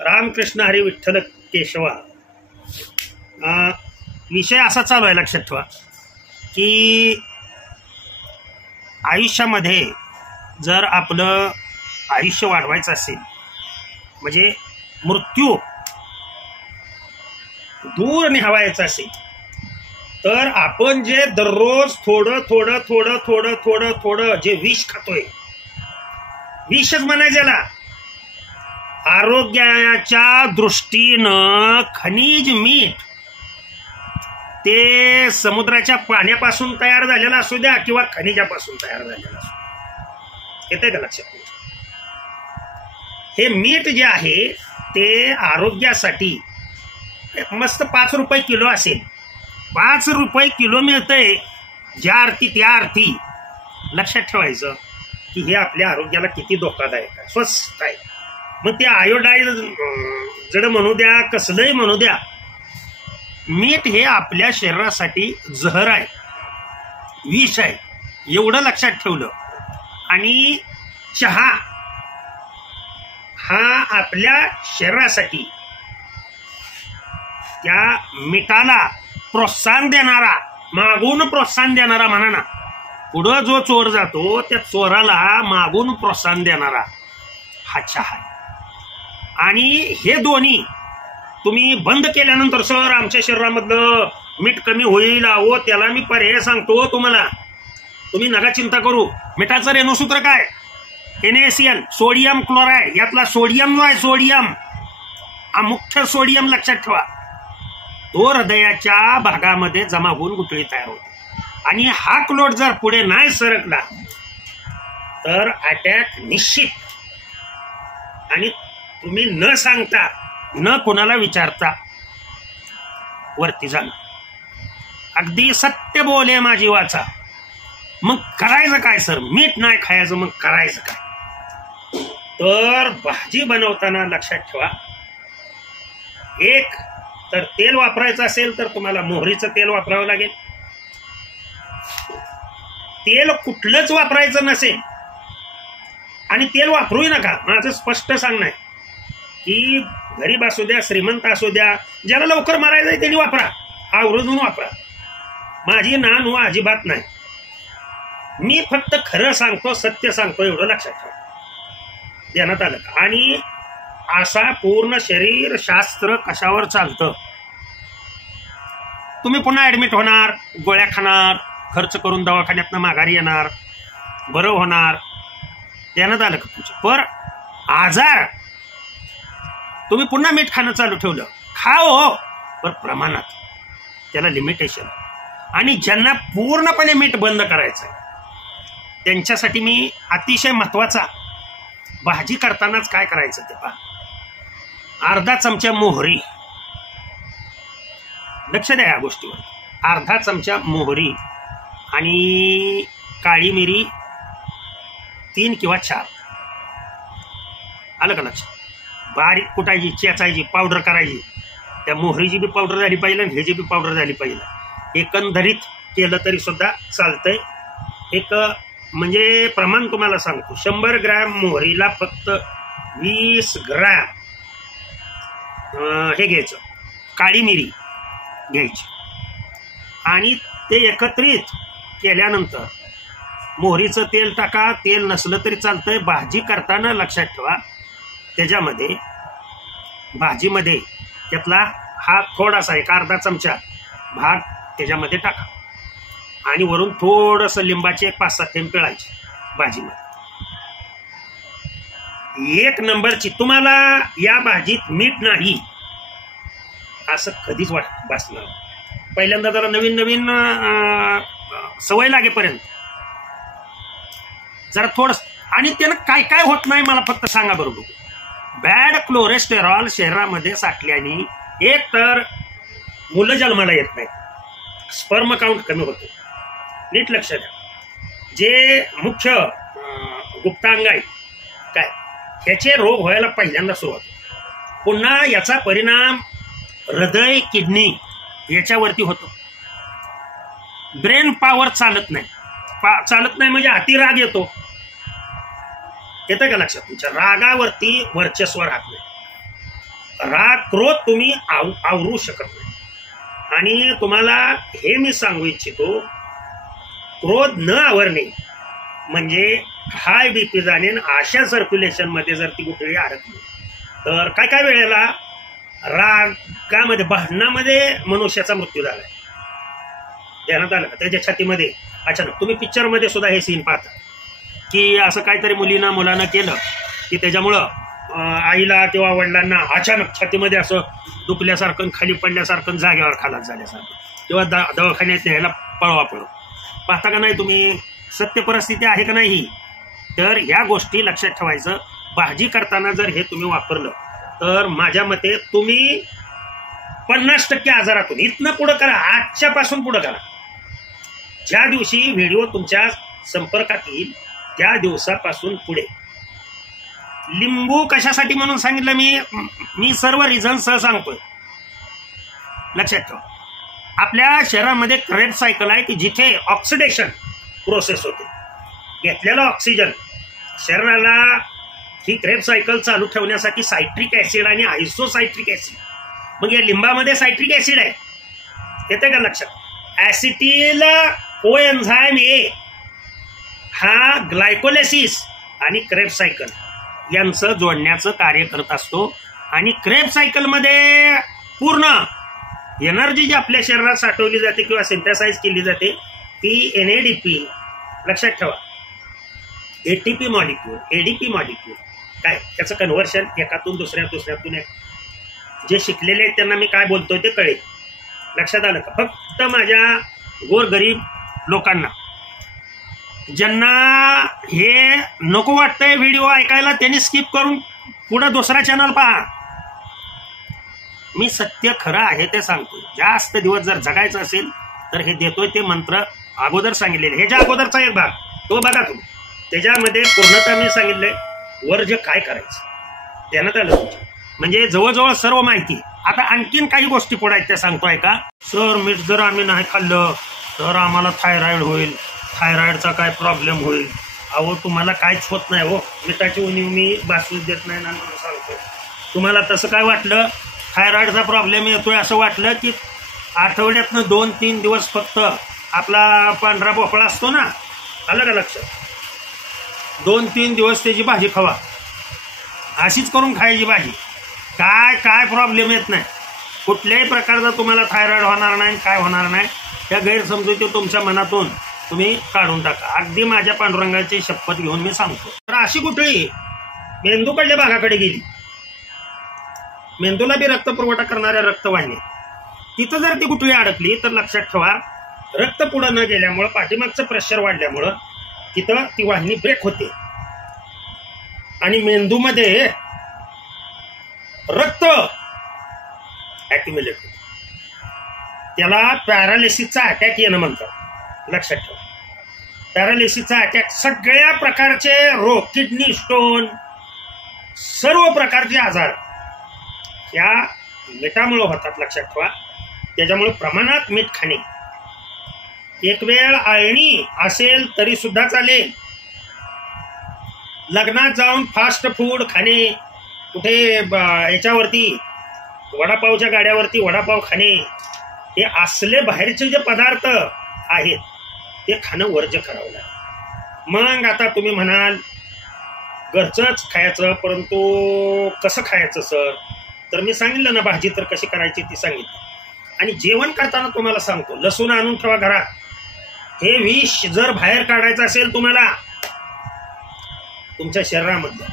रामकृष्ण हरी विठ्ठल केशवा. विषय असा चालू आहे, लक्षात ठेवा की आयुष्यामध्ये जर आपलं आयुष्य वाढवायचं असेल, म्हणजे मृत्यू दूर न्यावायचा असेल, तर आपण जे दररोज थोडं थोडं थोडं थोडं थोडं थोडं जे विष खातोय, विषच म्हणायचं याला, आरोग्याच्या दृष्टीनं खनिज मीठ ते समुद्राच्या पाण्यापासून तयार झालेला असू द्या किंवा खनिजापासून तयार झालेला असू द्या, येतंय का लक्षात? हे मीठ जे आहे ते आरोग्यासाठी मस्त 5 रुपये किलो असेल, 5 रुपये किलो मिळतंय, ज्या अर्थी त्या अर्थी लक्षात ठेवायचं की हे आपल्या आरोग्याला किती धोकादायक आहे, स्वस्त आहे. मग ते आयोडाईड जड म्हणू द्या, कसलंही म्हणू द्या, मीठ हे आपल्या शरीरासाठी जहर आहे, विष आहे, एवढं लक्षात ठेवलं. आणि चहा हा आपल्या शरीरासाठी त्या मिठाला प्रोत्साहन देणारा, मागून प्रोत्साहन देणारा म्हणा ना, पुढं जो चोर जातो त्या चोराला मागून प्रोत्साहन देणारा हा चहा आहे. आणि हे दोन्ही तुम्ही बंद केल्यानंतर, सर आमच्या शरीरामधलं मीठ कमी होईल, अहो त्याला मी पर्याय सांगतो तुम्हाला, तुम्ही नका चिंता करू. मिठाचं रेणुसूत्र काय? NaCl, sodium chloride. यातला सोडियम जो आहे, सोडियम हा मुख्य सोडियम लक्षात ठेवा, तो हृदयाच्या भागामध्ये जमा होऊन गुठळी तयार होते. आणि हा क्लोट जर पुढे नाही सरकला तर अटॅक निश्चित. आणि तुम्ही न सांगता, न कोणाला विचारता वरती जाणं. अगदी सत्य बोले माझी वाचा. मग करायचं काय सर? मीठ नाही खायचं, मग करायचं काय? तर भाजी बनवताना लक्षात ठेवा, एक तर तेल वापरायचं असेल तर तुम्हाला मोहरीचं तेल वापरावं लागेल. तेल कुठलंच वापरायचं नसेल आणि तेल वापरूही नका, माझं स्पष्ट सांगणं आहे की गरीब असू द्या, श्रीमंत असू द्या, ज्याला लवकर मारायचं त्यांनी वापरा, आवर्जून वापरा. माझी नान अजिबात नाही, मी फक्त खरं सांगतो, सत्य सांगतो, एवढं लक्षात ठेवा. देण्यात आलं. आणि असा पूर्ण शरीर शास्त्र कशावर चालतं? तुम्ही पुन्हा ऍडमिट होणार, गोळ्या खाणार, खर्च करून दवाखान्यातनं माघारी येणार, बरं होणार, देण्यात आलं का तुमचं? पर आजार तुम्ही पुन्हा मीठ खाणं चालू ठेवलं, खाओ पण प्रमाणात, त्याला लिमिटेशन. आणि ज्यांना पूर्णपणे मीठ बंद करायचं त्यांच्यासाठी मी अतिशय महत्वाचा, भाजी करतानाच काय करायचं ते पहा. अर्धा चमचा मोहरी, लक्ष द्या या गोष्टीवर, अर्धा चमचा मोहरी आणि काळी मिरी 3 किंवा 4, आलं का लक्ष? बारीक कुटायची, चेचायची, पावडर करायची. त्या मोहरीची बी पावडर झाली पाहिजे आणि ह्याची बी पावडर झाली पाहिजे. एकंदरीत केलं तरी सुद्धा चालतंय. एक म्हणजे प्रमाण तुम्हाला सांगतो, 100 ग्रॅम मोहरीला फक्त 20 ग्रॅम हे घ्यायचं, काळी मिरी घ्यायची. आणि ते एकत्रित केल्यानंतर मोहरीचं तेल टाका, तेल नसलं तरी चालतंय. भाजी करताना लक्षात ठेवा, त्याच्यामध्ये भाजीमध्ये त्यातला हा थोडासा एक अर्धा चमचा भाग त्याच्यामध्ये टाका आणि वरून थोडंसं लिंबाचे 5-7 थेंब पिळायचे भाजीमध्ये. 1 नंबरची. तुम्हाला या भाजीत मीठ नाही असं कधीच बसणार. पहिल्यांदा जरा नवीन नवीन सवय लागेपर्यंत जरा थोडं. आणि त्यानं काय काय होत नाही मला फक्त सांगा बरोबर. बॅड कोलेस्टेरॉल शरीरामध्ये साठल्याने एक तर मुलं जन्माला येत नाही, स्पर्म काउंट कमी होतो. नीट लक्ष द्या. जे मुख्य गुप्तांग आहे काय, ह्याचे रोग व्हायला पहिल्यांदा सुरुवात. पुन्हा याचा परिणाम हृदय, किडनी याच्यावरती होतो. ब्रेन पॉवर चालत नाही. चालत नाही म्हणजे अतिराग येतो. येतं का लक्षात? तुमच्या रागावरती वर्चस्व राहत नाही. राग क्रोध तुम्ही आवरू शकत नाही. आणि तुम्हाला हे मी सांगू इच्छितो, क्रोध न आवरणे म्हणजे हाय बीपी जाणे. अशा सर्क्युलेशन मध्ये जर ती गुठळी अडकली तर काय काय वेळेला रागामध्ये भांडणामध्ये मनुष्याचा मृत्यू झालाय. ध्यानात आलं का? त्याच्या छातीमध्ये अचानक तुम्ही पिक्चर मध्ये सुद्धा हे सीन पाहता की असं काहीतरी मुलानं केलं की त्याच्यामुळं आईला किंवा वडिलांना अचानक छातीमध्ये असं दुखल्यासारखं, खाली पडल्यासारखं, जागेवर खालास झाल्यासारखं, किंवा दवाखान्यात न्यायला पळवा पाहता का नाही तुम्ही? सत्य परिस्थिती आहे का नाही? तर ह्या गोष्टी लक्षात ठेवायचं. भाजी करताना जर हे तुम्ही वापरलं तर माझ्या मते तुम्ही 50% आजारातून इथनं पुढं करा. आजच्या पासून पुढं करा. ज्या दिवशी व्हिडिओ तुमच्या संपर्कात येईल त्या दिवसापासून पुढे. लिंबू कशासाठी म्हणून सांगितलं मी सर्व रिझन सह सांगतोय, लक्षात ठेवा. आपल्या शरीरामध्ये क्रेब सायकल आहे की जिथे ऑक्सिडेशन प्रोसेस होते. घेतलेला ऑक्सिजन शरीराला ही क्रेब सायकल चालू ठेवण्यासाठी सायट्रिक ऍसिड आणि आयसोसायट्रिक ऍसिड, मग या लिंबामध्ये सायट्रिक ऍसिड आहे, येते का लक्षात? ऍसिटिल कोएन्झाइम ए हा ग्लायकोलिसिस आणि क्रेब सायकल यांचं जोडण्याचं कार्य करत असतो. आणि क्रेब सायकलमध्ये पूर्ण एनर्जी जी आपल्या शरीरात साठवली जाते किंवा सिंथेसाइज केली जाते ती NADP, लक्षात ठेवा, ATP मॉलिक्यूल, ADP मॉलिक्यूल, काय त्याचं कन्व्हर्शन एकातून दुसऱ्यातून एक. जे शिकलेले आहेत त्यांना मी काय बोलतोय ते कळेल. लक्षात आलं का? फक्त माझ्या गोरगरीब लोकांना ज्यांना हे नको वाटतंय व्हिडिओ ऐकायला त्यांनी स्किप करून पुढे दुसरा चॅनल पहा. मी सत्य खरं आहे ते सांगतोय. जास्त दिवस जर जगायचं असेल तर हे देतोय ते मंत्र अगोदर सांगितलेले. ह्याच्या अगोदरचा एक भाग तो बघा तुम्ही, त्याच्यामध्ये पूर्णतः मी सांगितलंय वर्ज्य काय करायचं. ध्यानात आलं तुमच्या? म्हणजे जवळजवळ सर्व माहिती. आता आणखीन काही गोष्टी पुढे आहेत त्या सांगतोय का? सर मीठ जर आम्ही नाही खाल्लं तर आम्हाला थायरॉइड होईल, थायरॉइडचा काय प्रॉब्लेम होईल. अहो तुम्हाला काहीच होत नाही हो. मिठाची उणीव मी बासूच देत नाही ना सांगतो. तुम्हाला तसं काय वाटलं थायरॉइडचा प्रॉब्लेम येतोय असं वाटलं की आठवड्यातनं 2-3 दिवस फक्त आपला पांढरा भोपळा असतो ना, आलं का लक्षात? 2-3 दिवस त्याची भाजी खावा, अशीच करून खायची भाजी. काय प्रॉब्लेम येत नाही. कुठल्याही प्रकारचा तुम्हाला थायरॉइड होणार नाही, काय होणार नाही. त्या गैरसमजुती तुमच्या मनातून तुम्ही काढून टाका. अगदी माझ्या पांडुरंगाची शपथ घेऊन मी सांगतो. तर अशी गुठळी मेंदूकडल्या भागाकडे गेली, मेंदूला बी रक्तपुरवठा करणाऱ्या रक्तवाहिनी, तिथं जर ती गुठळी अडकली तर लक्षात ठेवा रक्त पुढं न गेल्यामुळं, पाठीमागचं प्रेशर वाढल्यामुळं तिथं ती वाहिनी ब्रेक होते आणि मेंदूमध्ये रक्त ऍक्युम्युलेट होते. त्याला पॅरालिसिसचा अटॅक येणं म्हणतात. लक्षात ठेवा, पॅरालिसिसचा अटॅक. सगळ्या प्रकारचे रोग, किडनी स्टोन, सर्व प्रकारचे आजार या मिठामुळे होतात. लक्षात ठेवा. त्याच्यामुळे प्रमाणात मीठ खाणे. एक वेळ आळणी असेल तरी सुद्धा चालेल. लग्नात जाऊन फास्ट फूड खाणे, कुठे याच्यावरती वडापावच्या गाड्यावरती वडापाव खाणे, हे असले बाहेरचे जे पदार्थ आहेत ते खाणं वर्ज्य करावं लागेल. मग आता तुम्ही म्हणाल घरचंच खायचं, परंतु कसं खायचं सर? तर मी सांगितलं ना भाजी तर कशी करायची ती सांगितली. आणि जेवण करताना तुम्हाला सांगतो लसूण आणून ठेवा घरात. हे विष जर बाहेर काढायचं असेल तुम्हाला तुमच्या शरीरामध्ये,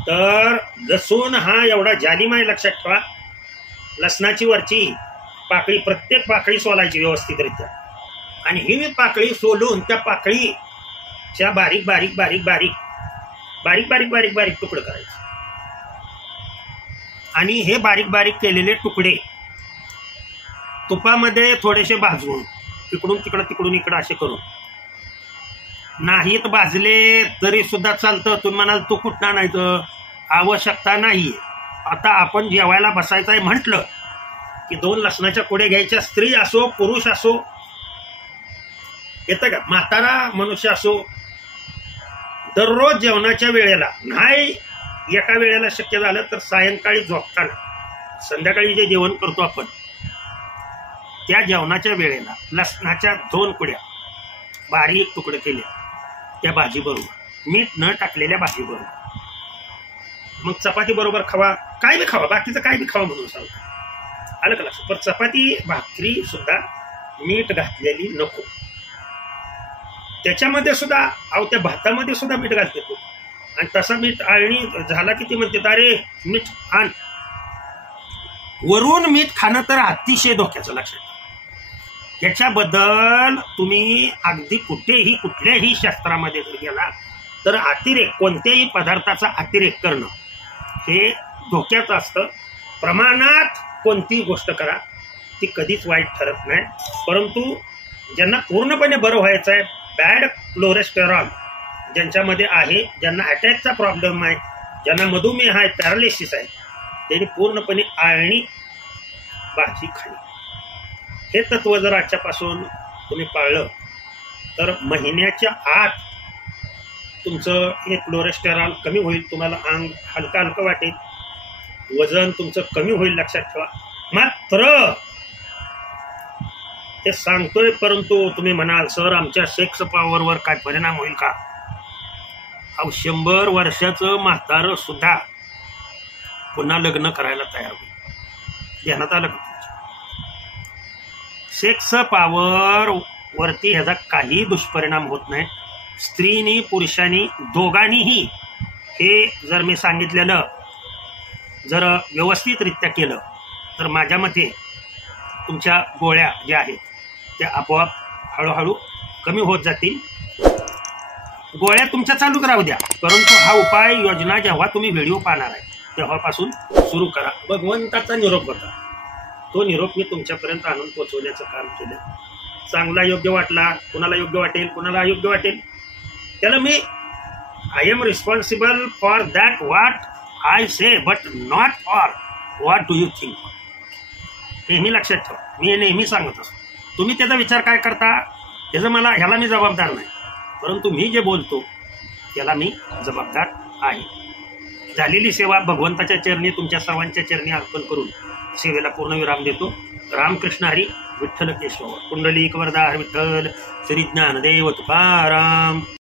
तर लसूण हा एवढा जालिमाय. लक्षात ठेवा, लसणाची वरची पाकळी, प्रत्येक पाकळी सोलायची व्यवस्थितरित्या, आणि ही पाकळी सोलून त्या पाकळीच्या बारीक बारीक बारीक बारीक बारीक बारीक बारीक बारीक तुकडे करायचे. आणि हे बारीक बारीक केलेले तुकडे तुपामध्ये थोडेसे भाजून इकडून तिकडून इकडं असे करून, नाहीत भाजले तरी सुद्धा चालतं. तुम्ही म्हणाल तू कुठं आणायचं, आवश्यकता नाही. आता आपण जेवायला बसायचं आहे म्हटलं की 2 लसणाच्या कुड्या घ्यायच्या. स्त्री असो पुरुष असो, येतं का, म्हातारा मनुष्य असो, दररोज जेवणाच्या वेळेला नाही एका वेळेला शक्य झालं तर सायंकाळी झोपताना, संध्याकाळी जे जेवण करतो आपण त्या जेवणाच्या वेळेला लसणाच्या 2 कुड्या बारीक तुकडे केले त्या भाजीबरोबर, मीठ न टाकलेल्या भाजीबरोबर, मग चपाती बरोबर खावा, काय बी खावा, बाकीचं काय बी खावा म्हणून सांगतो, आलं का लक्षात. पण चपाती भाकरी सुद्धा मीठ घातलेली नको. त्याच्यामध्ये सुद्धा अहो त्या भातामध्ये सुद्धा मीठ घालते तो, आणि तसा मीठ आळणी झाला की ती म्हणते अरे मीठ आण. वरून मीठ खाणं तर अतिशय धोक्याचं, लक्षात. याच्याबद्दल तुम्ही अगदी कुठल्याही शास्त्रामध्ये जर गेला तर अतिरेक, कोणत्याही पदार्थाचा अतिरेक करणं हे धोक्याचं असतं. प्रमाणात कोणतीही गोष्ट करा ती कधीच वाईट ठरत नाही. परंतु ज्यांना पूर्णपणे बरं व्हायचं आहे, बॅड कोलेस्टेरॉल ज्यांच्यामध्ये आहे, ज्यांना अटॅकचा प्रॉब्लेम आहे, ज्यांना मधुमेह आहे, पॅरालिसिस आहे, त्यांनी पूर्णपणे आळणी भाजी खाली. हे तत्व जर आजच्यापासून तुम्ही पाळलं तर महिन्याच्या आत तुमचं हे कोलेस्टेरॉल कमी होईल, तुम्हाला अंग हलका हलका वाटेल, वजन तुमचं कमी होईल, लक्षात ठेवा. मात्र हे सांगतोय, परंतु तुम्ही म्हणाल सर आमच्या सेक्स पॉवरवर काय परिणाम होईल का? अहो 100 वर्षाचं म्हातारं सुद्धा पुन्हा लग्न करायला तयार होईल. ध्यानात आलं का? सेक्स पॉवर वरती ह्याचा काही दुष्परिणाम होत नाही. स्त्रीनी पुरुषांनी दोघांनीही हे जर मी सांगितलेलं जर व्यवस्थितरित्या केलं तर माझ्या मते तुमच्या गोळ्या ज्या आहेत त्या आपोआप हळूहळू कमी होत जातील. गोळ्या तुमच्या चालूच राहू द्या, परंतु हा उपाय योजना जेव्हा तुम्ही व्हिडिओ पाहणार आहे तेव्हापासून सुरू करा. भगवंताचा निरोप होता, तो निरोप मी तुमच्यापर्यंत आणून पोहोचवण्याचं काम केलं. चांगला योग्य वाटला, कुणाला योग्य वाटेल, कुणाला अयोग्य वाटेल, त्याला मी I am responsible for that what I say, but not for what do you think. नेहमी लक्षात ठेवा, मी नेहमी सांगत असतो. तुम्ही त्याचा विचार काय करता ह्याला मी जबाबदार नाही, परंतु मी जे बोलतो त्याला मी जबाबदार आहे. झालेली सेवा भगवंताच्या चरणी, तुमच्या सर्वांच्या चरणी अर्पण करून सेवेला पूर्णविराम देतो. रामकृष्ण हरी, विठ्ठल केशव, कुंडलिक वरदा विठ्ठल, श्री ज्ञानदेव तुकाराम.